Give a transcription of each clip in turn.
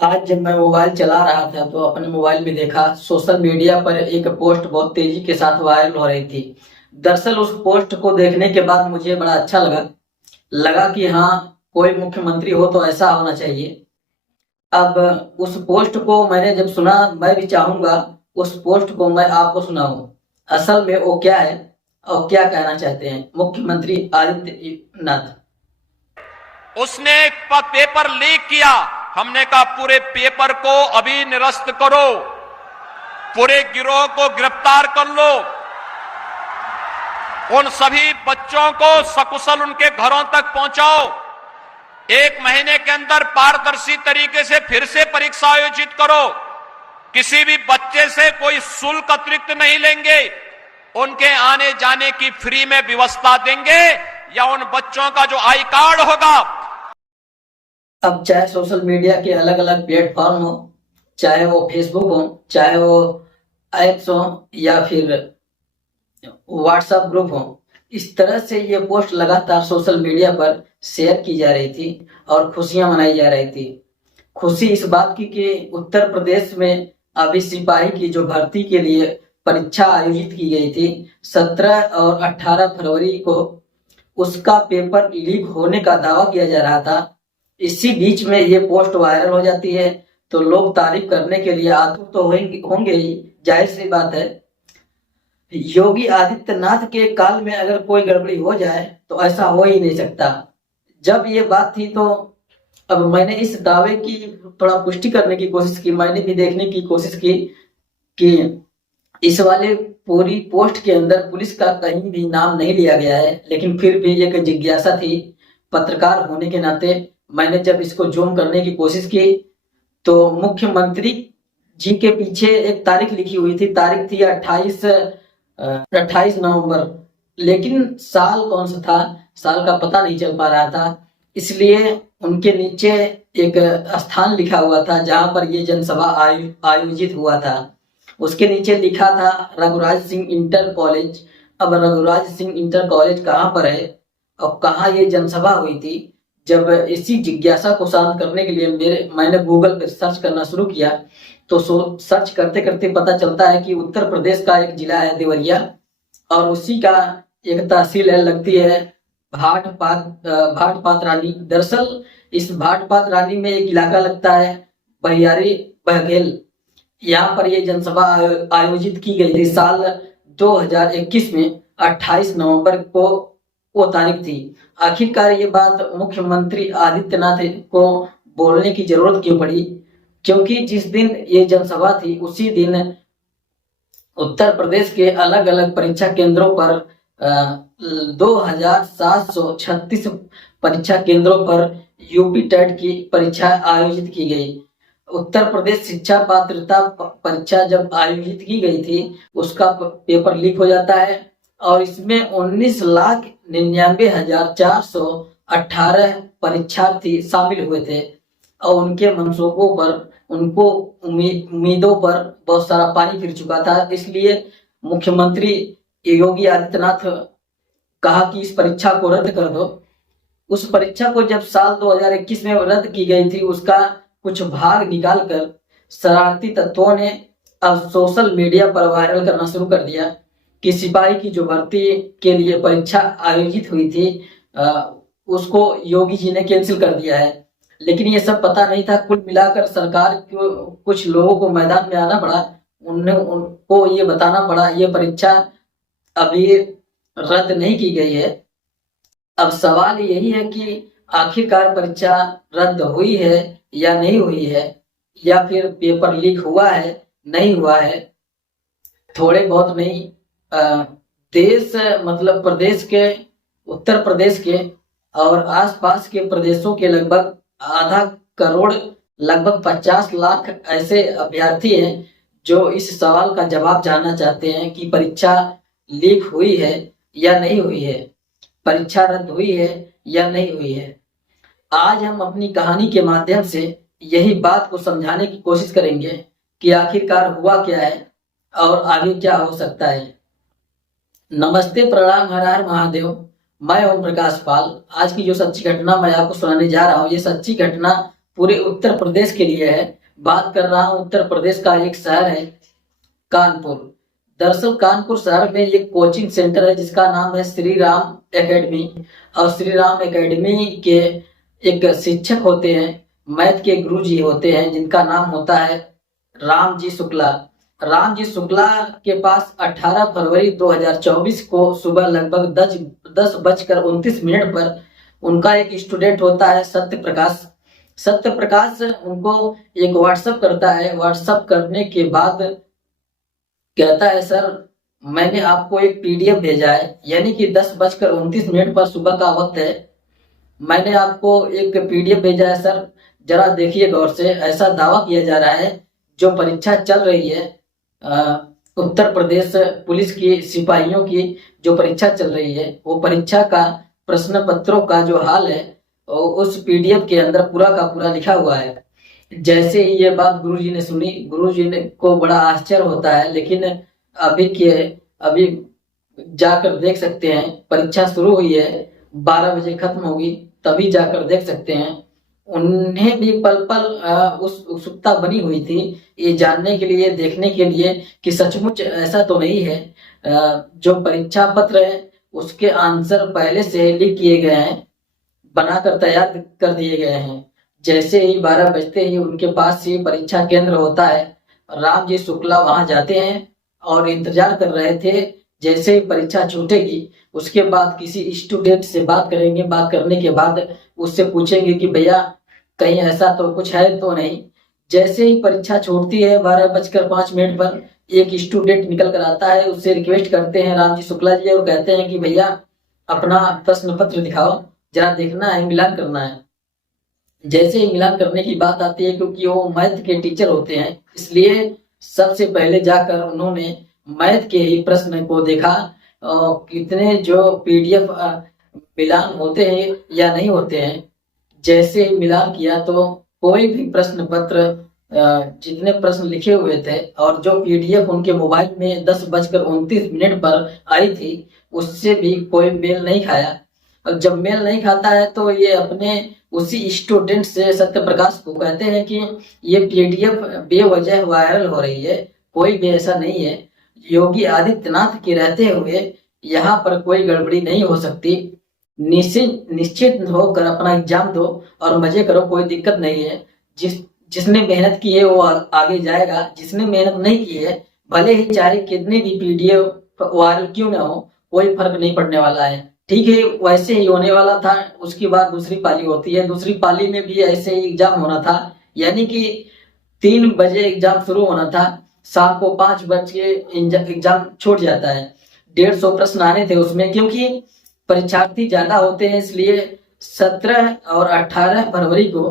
आज जब मैं मोबाइल चला रहा था तो अपने मोबाइल में देखा सोशल मीडिया पर एक पोस्ट बहुत तेजी के साथ वायरल हो रही थी। दरअसल उस पोस्ट को देखने के बाद मुझे बड़ा अच्छा लगा। लगा कि हाँ, कोई मुख्यमंत्री हो तो ऐसा होना चाहिए। अब उस पोस्ट को मैंने जब सुना, मैं भी चाहूंगा उस पोस्ट को मैं आपको सुनाऊं। असल में वो क्या है और क्या कहना चाहते हैं मुख्यमंत्री आदित्यनाथ। उसने एक पेपर लीक किया। हमने कहा पूरे पेपर को अभी निरस्त करो, पूरे गिरोह को गिरफ्तार कर लो, उन सभी बच्चों को सकुशल उनके घरों तक पहुंचाओ। 1 महीने के अंदर पारदर्शी तरीके से फिर से परीक्षा आयोजित करो। किसी भी बच्चे से कोई शुल्क अतिरिक्त नहीं लेंगे, उनके आने जाने की फ्री में व्यवस्था देंगे, या उन बच्चों का जो आई कार्ड होगा। अब चाहे सोशल मीडिया के अलग अलग प्लेटफॉर्म हो, चाहे वो फेसबुक हो, चाहे वो एप्स हो, या फिर व्हाट्सएप ग्रुप हो, इस तरह से ये पोस्ट लगातार सोशल मीडिया पर शेयर की जा रही थी और खुशियां मनाई जा रही थी। खुशी इस बात की कि उत्तर प्रदेश में अभी सिपाही की जो भर्ती के लिए परीक्षा आयोजित की गई थी 17 और 18 फरवरी को, उसका पेपर लीक होने का दावा किया जा रहा था। इसी बीच में ये पोस्ट वायरल हो जाती है तो लोग तारीफ करने के लिए आतुर तो होंगे ही, जाहिर सी बात है। योगी आदित्यनाथ के काल में अगर कोई गड़बड़ी हो जाए तो ऐसा हो ही नहीं सकता। जब ये बात थी तो अब मैंने इस दावे की थोड़ा पुष्टि करने की कोशिश की, मैंने भी देखने की कोशिश की कि इस वाले पूरी पोस्ट के अंदर पुलिस का कहीं भी नाम नहीं लिया गया है। लेकिन फिर भी एक जिज्ञासा थी, पत्रकार होने के नाते मैंने जब इसको जूम करने की कोशिश की तो मुख्यमंत्री जी के पीछे एक तारीख लिखी हुई थी। तारीख थी 28 नवंबर, लेकिन साल कौन सा था, साल का पता नहीं चल पा रहा था। इसलिए उनके नीचे एक स्थान लिखा हुआ था जहां पर ये जनसभा आयोजित हुआ था। उसके नीचे लिखा था रघुराज सिंह इंटर कॉलेज। अब रघुराज सिंह इंटर कॉलेज कहाँ पर है और कहाँ ये जनसभा हुई थी, जब इसी जिज्ञासा को शांत करने के लिए मैंने गूगल पे सर्च करना शुरू किया तो सर्च करते करते पता चलता है कि उत्तर प्रदेश का एक जिला है देवरिया, और उसी का एक तहसील है, लगती है भाट पात रानी। दरअसल इस भाट पात रानी में एक इलाका लगता है बहियारी बघेल। यहाँ पर ये जनसभा आयोजित की गई थी साल 2021 में 28 नवंबर को वो तारीख थी। आखिरकार ये बात मुख्यमंत्री आदित्यनाथ को बोलने की जरूरत क्यों पड़ी, क्योंकि जिस दिन ये जनसभा थी उसी दिन उत्तर प्रदेश के अलग अलग परीक्षा केंद्रों पर 2736 परीक्षा केंद्रों पर यूपी टेट की परीक्षा आयोजित की गई। उत्तर प्रदेश शिक्षा पात्रता परीक्षा जब आयोजित की गई थी उसका पेपर लीक हो जाता है और इसमें 19,99,418 परीक्षार्थी शामिल हुए थे और उनके मंसूबों पर, उनको उम्मीदों पर बहुत सारा पानी फिर चुका था। इसलिए मुख्यमंत्री योगी आदित्यनाथ कहा कि इस परीक्षा को रद्द कर दो। उस परीक्षा को जब साल 2021 में रद्द की गई थी उसका कुछ भाग निकालकर शरारती तत्वों ने अब सोशल मीडिया पर वायरल करना शुरू कर दिया कि सिपाही की जो भर्ती के लिए परीक्षा आयोजित हुई थी उसको योगी जी ने कैंसिल कर दिया है। लेकिन ये सब पता नहीं था। कुल मिलाकर सरकार को कुछ लोगों को मैदान में आना पड़ा, उनको ये बताना पड़ा ये परीक्षा अभी रद्द नहीं की गई है। अब सवाल यही है कि आखिरकार परीक्षा रद्द हुई है या नहीं हुई है, या फिर पेपर लीक हुआ है नहीं हुआ है। थोड़े बहुत नहीं, देश मतलब प्रदेश के, उत्तर प्रदेश के और आसपास के प्रदेशों के लगभग आधा करोड़, लगभग 50 लाख ऐसे अभ्यर्थी हैं जो इस सवाल का जवाब जानना चाहते हैं कि परीक्षा लीक हुई है या नहीं हुई है, परीक्षा रद्द हुई है या नहीं हुई है। आज हम अपनी कहानी के माध्यम से यही बात को समझाने की कोशिश करेंगे कि आखिरकार हुआ क्या है और आगे क्या हो सकता है। नमस्ते, प्रणाम, हर हर महादेव। मैं ओम प्रकाश पाल। आज की जो सच्ची घटना मैं आपको सुनाने जा रहा हूँ, ये सच्ची घटना पूरे उत्तर प्रदेश के लिए है। बात कर रहा हूँ उत्तर प्रदेश का एक शहर है कानपुर। दरअसल कानपुर शहर में एक कोचिंग सेंटर है जिसका नाम है श्री राम एकेडमी। और श्री राम एकेडमी के एक शिक्षक होते हैं, मैथ के गुरुजी होते हैं, जिनका नाम होता है राम जी शुक्ला। राम जी शुक्ला के पास 18 फरवरी 2024 को सुबह लगभग 10:29 पर उनका एक स्टूडेंट होता है सत्य प्रकाश। सत्य प्रकाश उनको एक व्हाट्सएप करता है। व्हाट्सएप करने के बाद कहता है, सर मैंने आपको एक पीडीएफ भेजा है, यानी कि 10:29 पर सुबह का वक्त है। मैंने आपको एक पीडीएफ भेजा है सर, जरा देखिए गौर से। ऐसा दावा किया जा रहा है जो परीक्षा चल रही है उत्तर प्रदेश पुलिस की सिपाहियों की जो परीक्षा चल रही है, वो परीक्षा का प्रश्न पत्रों का जो हाल है उस पीडीएफ के अंदर पूरा का पूरा लिखा हुआ है। जैसे ही ये बात गुरुजी ने सुनी, गुरुजी ने को बड़ा आश्चर्य होता है। लेकिन अभी जाकर देख सकते हैं, परीक्षा शुरू हुई है, 12 बजे खत्म होगी, तभी जाकर देख सकते हैं। उन्हें भी पल पल उस उत्सुकता बनी हुई थी ये जानने के लिए, देखने के लिए कि सचमुच ऐसा तो नहीं है जो परीक्षा पत्र है उसके आंसर पहले से लिख किए गए हैं, बनाकर तैयार कर दिए गए हैं। जैसे ही 12 बजते ही उनके पास ही परीक्षा केंद्र होता है। राम जी शुक्ला वहां जाते हैं और इंतजार कर रहे थे जैसे ही परीक्षा छूटेगी उसके बाद किसी स्टूडेंट से बात करेंगे। बात करने के बाद उससे पूछेंगे कि भैया कहीं ऐसा तो कुछ है तो नहीं। जैसे ही परीक्षा छूटती है 12:05 पर एक स्टूडेंट निकल कर आता है। उससे रिक्वेस्ट करते हैं राम जी शुक्ला जी और कहते हैं कि भैया अपना प्रश्न पत्र दिखाओ, जरा देखना है, मिलान करना है। जैसे ही मिलान करने की बात आती है, क्योंकि वो मैथ के टीचर होते हैं, इसलिए सबसे पहले जाकर उन्होंने मैथ के ही प्रश्न को देखा कितने जो पीडीएफ मिलान होते हैं या नहीं होते हैं। जैसे ही मिलान किया तो कोई भी प्रश्न पत्र जितने प्रश्न लिखे हुए थे और जो पीडीएफ उनके मोबाइल में 10:29 पर आई थी उससे भी कोई मेल नहीं खाया। और जब मेल नहीं खाता है तो ये अपने उसी स्टूडेंट से सत्य प्रकाश को कहते हैं कि ये पीडीएफ बेवजह वायरल हो रही है, कोई भी ऐसा नहीं है। योगी आदित्यनाथ के रहते हुए यहाँ पर कोई गड़बड़ी नहीं हो सकती। निश्चित होकर अपना एग्जाम दो और मजे करो, कोई दिक्कत नहीं है। जिसने मेहनत की है वो आगे जाएगा, जिसने मेहनत नहीं की है भले ही चाहे कितने भी पीडीएफ वायरल क्यों ना हो, कोई फर्क नहीं पड़ने वाला है। ठीक है, वैसे ही होने वाला था। उसके बाद दूसरी पाली होती है, दूसरी पाली में भी ऐसे ही एग्जाम होना था, यानी कि 3 बजे एग्जाम शुरू होना था, शाम को 5 बजे एग्जाम छूट जाता है। 150 प्रश्न आने थे उसमें, क्योंकि परीक्षार्थी ज्यादा होते हैं इसलिए 17 और 18 फरवरी को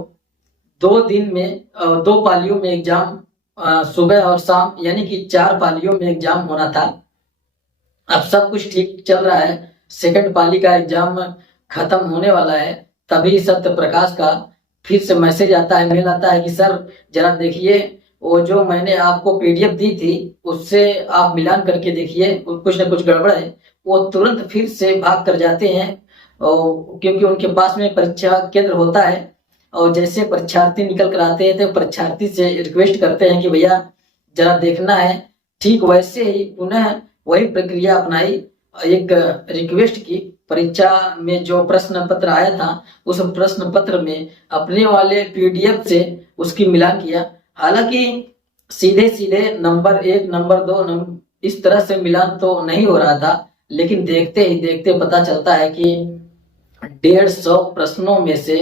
2 दिन में 2 पालियों में एग्जाम, सुबह और शाम, यानी कि 4 पालियों में एग्जाम होना था। अब सब कुछ ठीक चल रहा है, सेकंड पाली का एग्जाम खत्म होने वाला है, तभी सत्य प्रकाश का फिर से मैसेज आता है, मेल आता है कि सर जरा देखिए वो जो मैंने आपको पीडीएफ दी थी उससे आप मिलान करके देखिए, कुछ ना कुछ गड़बड़ है। वो तुरंत फिर से भाग कर जाते हैं क्योंकि उनके पास में परीक्षा केंद्र होता है। और जैसे परीक्षार्थी निकल कर आते हैं तो परीक्षार्थी से रिक्वेस्ट करते हैं कि भैया जरा देखना है। ठीक वैसे ही पुनः वही प्रक्रिया अपनाई, एक रिक्वेस्ट की। परीक्षा में जो प्रश्न पत्र आया था उस प्रश्न पत्र में अपने वाले पीडीएफ से उसकी मिलान किया। हालांकि सीधे सीधे नंबर 1 नंबर 2 इस तरह से मिलान तो नहीं हो रहा था, लेकिन देखते ही देखते पता चलता है कि 150 प्रश्नों में से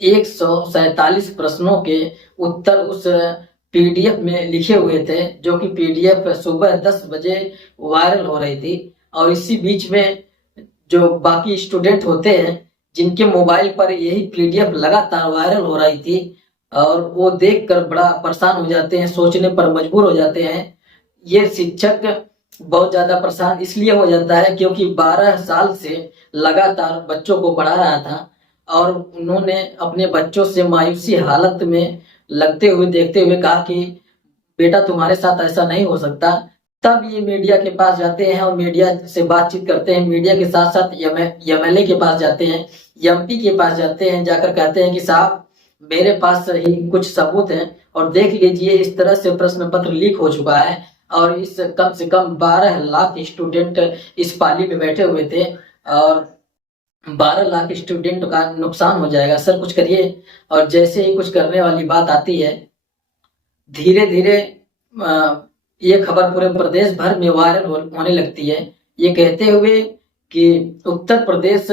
147 प्रश्नों के उत्तर उस पीडीएफ में लिखे हुए थे, जो कि पीडीएफ सुबह 10 बजे वायरल हो रही थी। और इसी बीच में जो बाकी स्टूडेंट होते हैं जिनके मोबाइल पर यही पीडीएफ लगातार वायरल हो रही थी, और वो देखकर बड़ा परेशान हो जाते हैं, सोचने पर मजबूर हो जाते हैं। ये शिक्षक बहुत ज्यादा परेशान इसलिए हो जाता है क्योंकि 12 साल से लगातार बच्चों को पढ़ा रहा था और उन्होंने अपने बच्चों से मायूसी हालत में लगते हुए देखते हुए कहा कि बेटा तुम्हारे साथ ऐसा नहीं हो सकता। तब ये मीडिया के पास जाते हैं और मीडिया से बातचीत करते हैं। मीडिया के साथ साथ एमएलए के पास जाते हैं, एमपी के पास जाते हैं, जाकर कहते हैं कि साहब मेरे पास ही कुछ सबूत हैं और देख लीजिए, इस तरह से प्रश्न पत्र लीक हो चुका है और इस कम से कम 12 लाख स्टूडेंट इस पाली में बैठे हुए थे और 12 लाख स्टूडेंट का नुकसान हो जाएगा। सर कुछ करिए। और जैसे ही कुछ करने वाली बात आती है, धीरे धीरे ये खबर पूरे प्रदेश भर में वायरल होने लगती है, ये कहते हुए कि उत्तर प्रदेश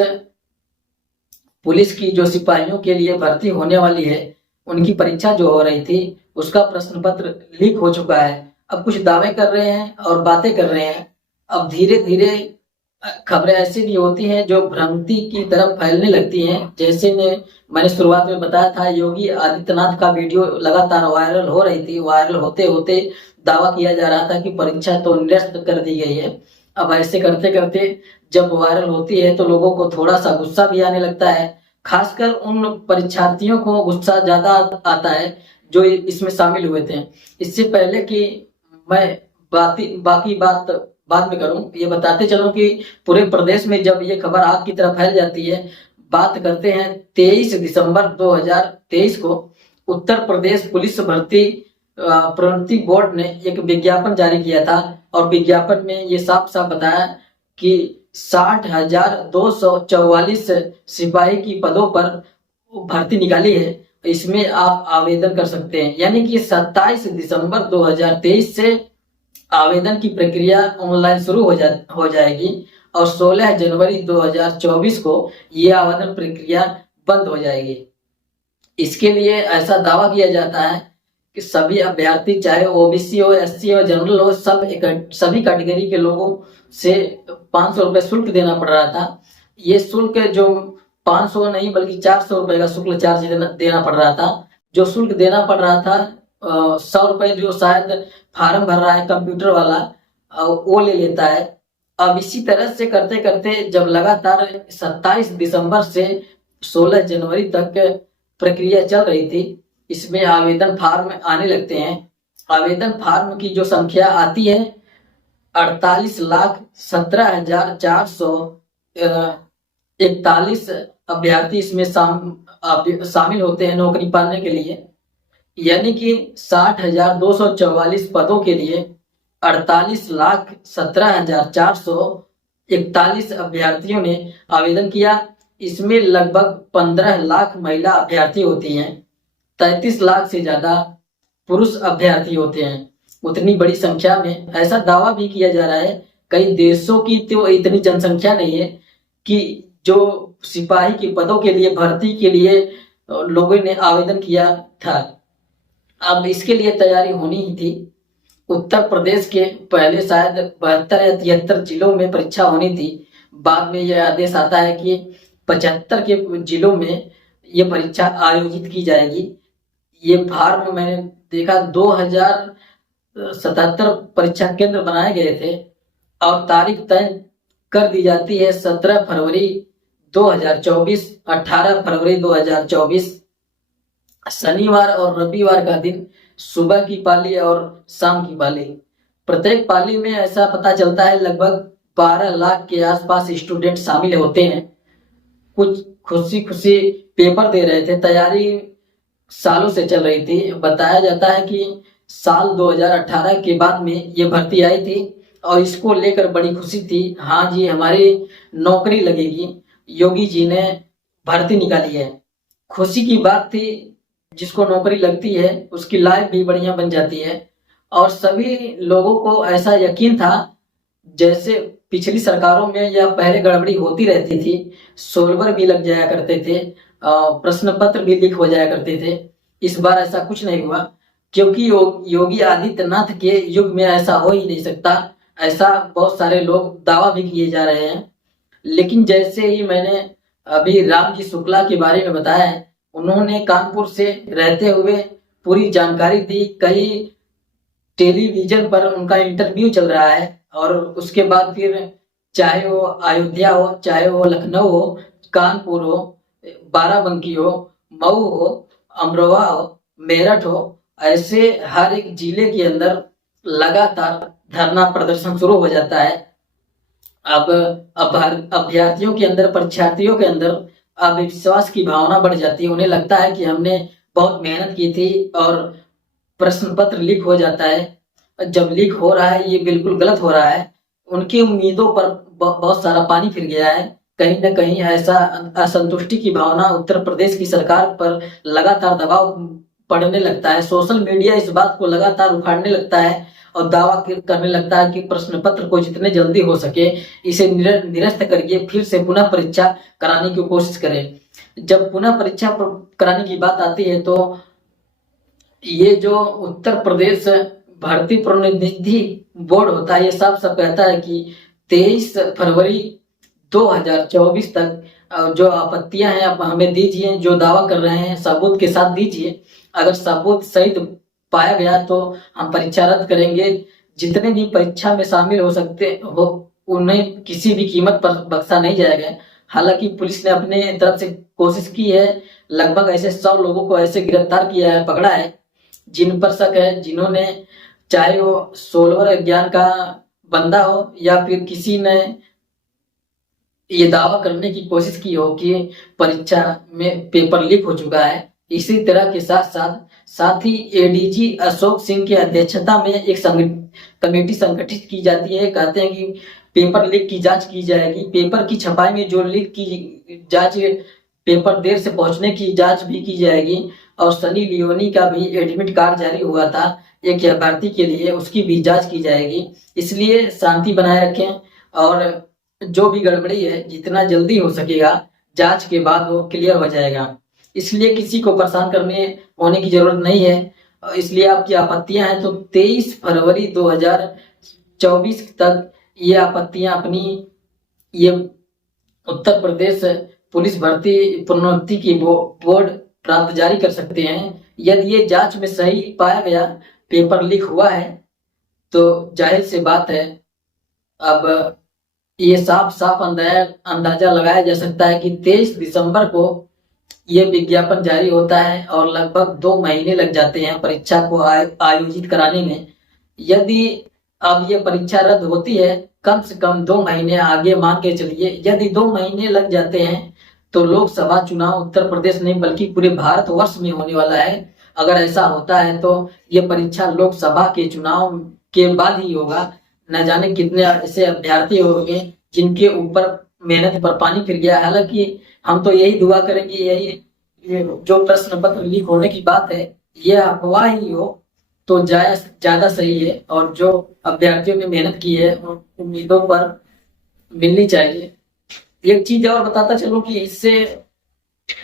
पुलिस की जो सिपाहियों के लिए भर्ती होने वाली है, उनकी परीक्षा जो हो रही थी उसका प्रश्न पत्र लीक हो चुका है। अब कुछ दावे कर रहे हैं और बातें कर रहे हैं। अब धीरे धीरे खबरें ऐसी भी होती हैं जो भ्रांति की तरफ फैलने लगती हैं। जैसे मैंने शुरुआत में बताया था, योगी आदित्यनाथ का वीडियो लगातार वायरल हो रही थी। वायरल होते होते दावा किया जा रहा था कि परीक्षा तो निरस्त कर दी गई है। अब ऐसे करते करते जब वायरल होती है तो लोगों को थोड़ा सा गुस्सा भी आने लगता है। खासकर उन परीक्षार्थियों को गुस्सा ज्यादा आता है जो इसमें शामिल हुए थे। इससे पहले कि मैं बाकी बात बाद में करूं, ये बताते चलूं कि पूरे प्रदेश में जब ये खबर आग की तरह फैल जाती है, बात करते हैं 23 दिसंबर 2023 को उत्तर प्रदेश पुलिस भर्ती प्रोन्नति बोर्ड ने एक विज्ञापन जारी किया था और विज्ञापन में ये साफ साफ बताया कि 60,244 सिपाही की पदों पर भर्ती निकाली है, इसमें आप आवेदन कर सकते हैं। यानी कि 27 दिसंबर 2023 से आवेदन की प्रक्रिया ऑनलाइन शुरू हो जाएगी और 16 जनवरी 2024 को ये आवेदन प्रक्रिया बंद हो जाएगी। इसके लिए ऐसा दावा किया जाता है कि सभी अभ्यर्थी, चाहे ओबीसी हो, एससी हो, जनरल हो, सभी कैटेगरी के लोगों से 500 रुपए शुल्क देना पड़ रहा था। ये शुल्क जो 500 नहीं बल्कि 400 रुपए का शुल्क चार्ज देना पड़ रहा था। जो शुल्क देना पड़ रहा था 100 रुपए जो शायद फार्म भर रहा है कंप्यूटर वाला वो ले लेता है। अब इसी तरह से करते करते जब लगातार 27 दिसंबर से 16 जनवरी तक प्रक्रिया चल रही थी, इसमें आवेदन फार्म आने लगते हैं। आवेदन फार्म की जो संख्या आती है 48,17,441 अभ्यर्थी इसमें शामिल होते हैं नौकरी पाने के लिए। यानी कि 60,244 पदों के लिए 48,17,441 अभ्यर्थियों ने आवेदन किया। इसमें लगभग 15 लाख महिला अभ्यर्थी होती हैं, 33 लाख से ज्यादा पुरुष अभ्यर्थी होते हैं। उतनी बड़ी संख्या में ऐसा दावा भी किया जा रहा है, कई देशों की तो इतनी जनसंख्या नहीं है कि जो सिपाही के पदों के लिए भर्ती के लिए लोगों ने आवेदन किया था। अब इसके लिए तैयारी होनी ही थी। उत्तर प्रदेश के पहले शायद 72 या 73 जिलों में परीक्षा होनी थी। बाद में यह आदेश आता है कि 75 के जिलों में ये परीक्षा आयोजित की जाएगी। ये फार्म मैंने देखा 2077 परीक्षा केंद्र बनाए गए थे और तारीख तय कर दी जाती है 17 फरवरी 2024, 18 फरवरी 2024। शनिवार और रविवार का दिन सुबह की पाली और शाम की पाली। प्रत्येक पाली में ऐसा पता चलता है लगभग 12 लाख के आसपास स्टूडेंट शामिल होते हैं। कुछ खुशी खुशी पेपर दे रहे थे। तैयारी सालों से चल रही थी। बताया जाता है कि साल 2018 के बाद में ये भर्ती आई थी और इसको लेकर बड़ी खुशी थी। हाँ जी, हमारी नौकरी लगेगी, योगी जी ने भर्ती निकाली है। खुशी की बात थी। जिसको नौकरी लगती है उसकी लाइफ भी बढ़िया बन जाती है और सभी लोगों को ऐसा यकीन था, जैसे पिछली सरकारों में या पहले गड़बड़ी होती रहती थी, सोल्वर भी लग जाया करते थे, प्रश्न पत्र भी लीक हो जाया करते थे। इस बार ऐसा कुछ नहीं हुआ क्योंकि योगी आदित्यनाथ के युग में ऐसा हो ही नहीं सकता। ऐसा बहुत सारे लोग दावा भी किए जा रहे हैं। लेकिन जैसे ही मैंने अभी रामजी शुक्ला के बारे में बताया है, उन्होंने कानपुर से रहते हुए पूरी जानकारी दी। कई टेलीविजन पर उनका इंटरव्यू चल रहा है और उसके बाद फिर चाहे वो अयोध्या हो, चाहे वो लखनऊ हो, कानपुर हो, बाराबंकी हो, मऊ हो, अमरोहा हो, मेरठ हो, ऐसे हर एक जिले के अंदर लगातार धरना प्रदर्शन शुरू हो जाता है। अब अभ्यर्थियों के अंदर, परीक्षार्थियों के अंदर अविश्वास की भावना बढ़ जाती है। उन्हें लगता है कि हमने बहुत मेहनत की थी और प्रश्न पत्र लीक हो जाता है। जब लीक हो रहा है ये बिल्कुल गलत हो रहा है। उनकी उम्मीदों पर बहुत सारा पानी फिर गया है। कहीं न कहीं ऐसा असंतुष्टि की भावना उत्तर प्रदेश की सरकार पर लगातार दबाव पड़ने लगता है। सोशल मीडिया इस बात को लगातार उखाड़ने लगता है और दावा करने लगता है कि प्रश्न पत्र को जितने जल्दी हो सके इसे निरस्त करके फिर से पुनः परीक्षा कराने की कोशिश करें। जब पुनः परीक्षा कराने की बात आती है तो ये जो उत्तर प्रदेश भर्ती प्रोन्नति बोर्ड होता है ये साफ साफ कहता है कि 23 फरवरी 2024 तक जो आपत्तियां हैं आप हमें दीजिए, जो दावा कर रहे हैं सबूत के साथ दीजिए। अगर सबूत सही पाया गया तो हम परीक्षा रद्द करेंगे। जितने भी परीक्षा में शामिल हो सकते हो उन्हें किसी भी कीमत पर बख्शा नहीं जाएगा। हालांकि पुलिस ने अपने तरफ से कोशिश की है। लगभग ऐसे 100 लोगों को ऐसे गिरफ्तार किया है, पकड़ा है जिन पर शक है, जिन्होंने चाहे वो सोलवर ज्ञान का बंदा हो या फिर किसी ने ये दावा करने की कोशिश की हो कि परीक्षा में पेपर लीक हो चुका है। इसी तरह के साथ ही एडीजी अशोक सिंह की अध्यक्षता में एक कमेटी संगठित की जाती है। कहते हैं कि पेपर लीक की जांच की जाएगी। पेपर की छपाई में जो लीक की जांच, पेपर देर से पहुंचने की जांच भी की जाएगी। और सनी लियोनी का भी एडमिट कार्ड जारी हुआ था एक अभ्यर्थी के लिए, उसकी भी जांच की जाएगी। इसलिए शांति बनाए रखें और जो भी गड़बड़ी है जितना जल्दी हो सकेगा जांच के बाद वो क्लियर हो जाएगा। इसलिए किसी को परेशान करने होने की जरूरत नहीं है। इसलिए आपकी आपत्तियां हैं तो 23 फरवरी 2024 तक ये आपत्तियां अपनी ये उत्तर प्रदेश पुलिस भर्ती प्रोन्नति की बोर्ड प्रांत जारी कर सकते हैं। यदि ये जांच में सही पाया गया पेपर लीक हुआ है तो जाहिर सी बात है अब ये साफ साफ अंदाजा लगाया जा सकता है कि 23 दिसंबर को ये विज्ञापन जारी होता है और लगभग 2 महीने लग जाते हैं परीक्षा को आयोजित कराने में। यदि अब ये परीक्षा रद्द होती है कम से कम 2 महीने आगे मान के चलिए, यदि 2 महीने लग जाते हैं तो लोकसभा चुनाव उत्तर प्रदेश नहीं बल्कि पूरे भारतवर्ष में होने वाला है। अगर ऐसा होता है तो ये परीक्षा लोकसभा के चुनाव के बाद ही होगा। न जाने कितने ऐसे अभ्यर्थी होंगे जिनके ऊपर मेहनत पर पानी फिर गया। हालांकि हम तो यही दुआ करेंगे यही जो प्रश्न पत्र लीक होने की बात है ये अफवाह ही हो तो ज्यादा सही है और जो अभ्यर्थियों ने मेहनत की है उम्मीदों पर मिलनी चाहिए। एक चीज और बताता चलूं कि इससे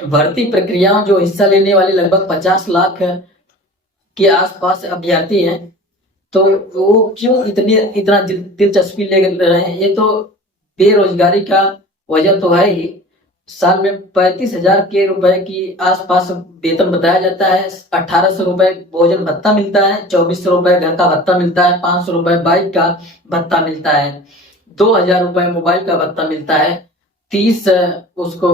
भर्ती प्रक्रियाओं जो हिस्सा लेने वाले लगभग 50 लाख के आसपास अभ्यर्थी हैं तो वो क्यों इतना दिलचस्पी ले रहे हैं। ये तो बेरोजगारी का वजह तो है ही। साल में 35,000 के रुपए की आसपास वेतन बताया जाता है। 1800 रुपए भोजन भत्ता मिलता है, 2400 रुपए घर का भत्ता मिलता है, 500 रुपए बाइक का भत्ता मिलता है, 2000 रुपए मोबाइल का भत्ता मिलता है, 30 उसको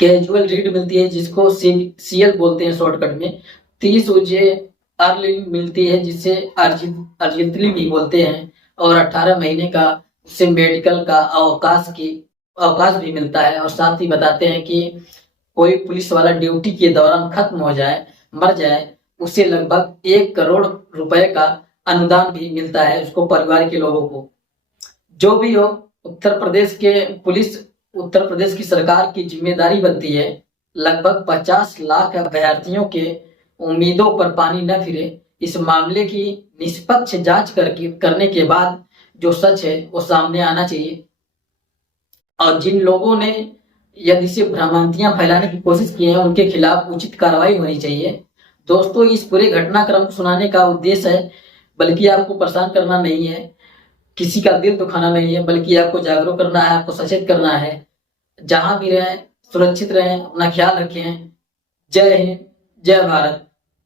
कैजुअल रीड मिलती है जिसको सीएल बोलते हैं शॉर्टकट में, 30 मुझे अर्ली मिलती है जिसे अर्जितली भी बोलते हैं और 18 महीने का उससे मेडिकल का अवकाश भी मिलता है। और साथ ही बताते हैं कि कोई पुलिस वाला ड्यूटी के दौरान खत्म हो जाए, मर जाए, उसे लगभग 1 करोड़ रुपए का अनुदान भी मिलता है उसको, परिवार के लोगों को। जो भी हो उत्तर प्रदेश की सरकार की जिम्मेदारी बनती है लगभग 50 लाख अभ्यर्थियों के उम्मीदों पर पानी न फिरे। इस मामले की निष्पक्ष जांच करने के बाद जो सच है वो सामने आना चाहिए और जिन लोगों ने यदि से भ्रांतियां फैलाने की कोशिश की है उनके खिलाफ उचित कार्रवाई होनी चाहिए। दोस्तों इस पूरे घटनाक्रम को सुनाने का उद्देश्य है बल्कि आपको परेशान करना नहीं है, किसी का दिल दुखाना नहीं है, बल्कि आपको जागरूक करना है, आपको सचेत करना है। जहां भी रहें सुरक्षित रहें, अपना ख्याल रखें। जय हिंद, जय भारत।